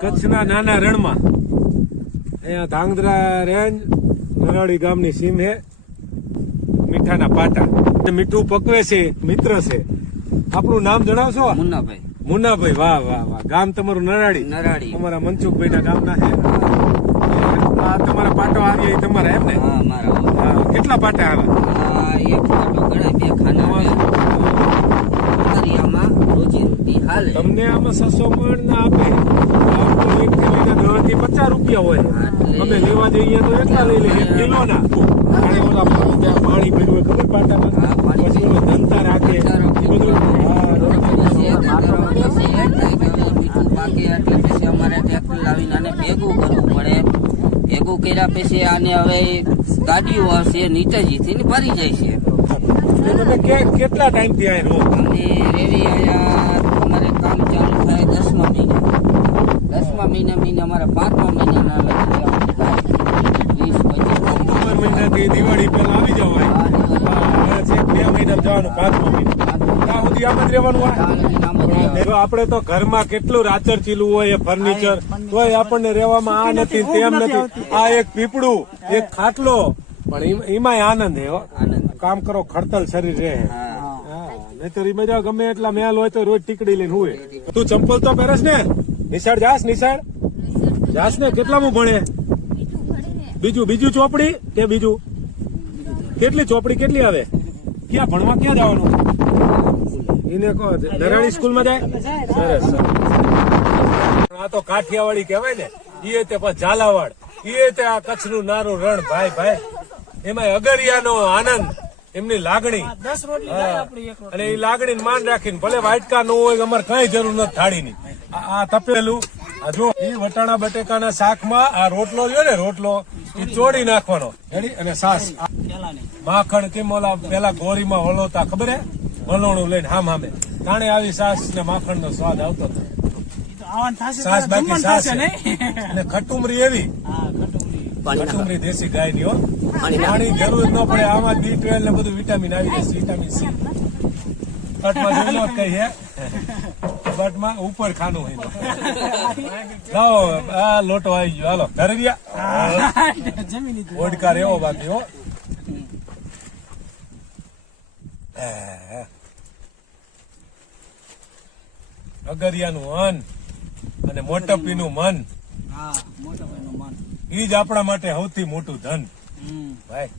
કચ્છના નાના રણમાં અહીંયા ધાંગધ્રા રેન્જ નરાળી ગામની સીમ હે મીઠાના પાટા. મીઠું પકવે છે, મિત્ર છે. આપણું નામ જણાવશો? મુન્નાભાઈ. મુન્નાભાઈ, વાહ વાહ વાહ. ગામ તમારું નરાળી? નરાળી. અમારા મનસુખભાઈ ના ગામના છે. આ તમારા પાટો આવી તમારા એમ ને? હા, મારા. કેટલા પાટા આવે? એક પાટો ગણાય, બે ખાના આવે. રોજી રોટી હાલે. તમને આમાં 600 મણ ના આપે. એક થેલીના 10 થી 50 રૂપિયા હોય. અમે લેવા જઈએ તો એટલા લઈ લઈએ, 1 કિલો ના. પાણી ભર્યું ખબર પાટામાં, પછી ઓલો ધંધા રાખે અમારે ટ્રેક્ટર લાવીને આને ભેગું કરવું પડે. ભેગું કર્યા પછી આને હવે ગાડીઓ આવશે નીચેજી થી ભરી જાય છે. તમે કેટલા ટાઈમ થી આ રહો? અને રેવી અમારે કામ ચાલુ થાય 10મા મહિને. 10મા મહિને અમારે 5મા મહિનાના 20-25 મહિનાથી દિવાળી પેલા આવી જવાય. 2 મહિના જવાનું, 5મા મહિના ત્યાં સુધી આમ જ રહેવાનું હોય. આપડે તો ઘરમાં કેટલું રાચર ચીલું હોય, એ ફર્નિચર, તોય આપણને રહેવામાં આ નથી તેમ નથી. આ એક પીપળું, એક ખાટલો, પણ એમાંય આનંદ હે. કામ કરો, ખડતલ શરીર રહે. નહીતર મજા ગમે એટલા મેલ હોય તો રોજ ટીકડી લઈને હોય. તું ચંપલ તો પહેરસ ને? નિશાળ જાસ? નિશાળ જાસ ને? કેટલામું ભણે? બીજું ચોપડી કે બીજું? કેટલી ચોપડી કેટલી આવે? ક્યાં ભણવા ક્યાં જવાનું? એને કહો નરાળી સ્કૂલ માં જાય. સરસ. આ તો કાઠિયાવાડી કહેવાય ને, એ તે ઝાલાવાડ, એ તે આ કચ્છનું નારું રણ. ભાઈ ભાઈ, એમાં અગરિયાનો આનંદ, એમની લાગણી, અને એ લાગણી માન રાખીને ભલે વાટકા ન હોય, અમારે કઈ જરૂર નથી થાળીની. આ તપેલું જો એ વટાણા બટેકાના શાકમાં આ રોટલો રહ્યો ને, રોટલો એ ચોડી નાખવાનો, અને સાસ માખણ કેમ ઓલા પેલા ગોરીમાં વલોતા ખબર હે, વલોણું લઈને હામ હામે તાણે આવી સાસ ને માખણ નો સ્વાદ આવતો હતો. સાસ બાકી સાસ અને ખટુમરી એવી, ખટુમરી દેશી ગાય ની હો. પાણી જરૂર ન પડે, આમાં B12 ને બધું વિટામિન આવી જશે, વિટામિન C. કટમાં જોઈ લો કઈ હે, કટમાં ઉપર ખાનું હોય. લાવો આ લોટો આવી ગયો, હાલો ઘરે ગયા. ઓડકાર એવો બાકી હો. અગરિયાનું અન્ન અને મોટપીનું મન, ઈ જ આપણા માટે સૌથી મોટું ધન ભાઈ.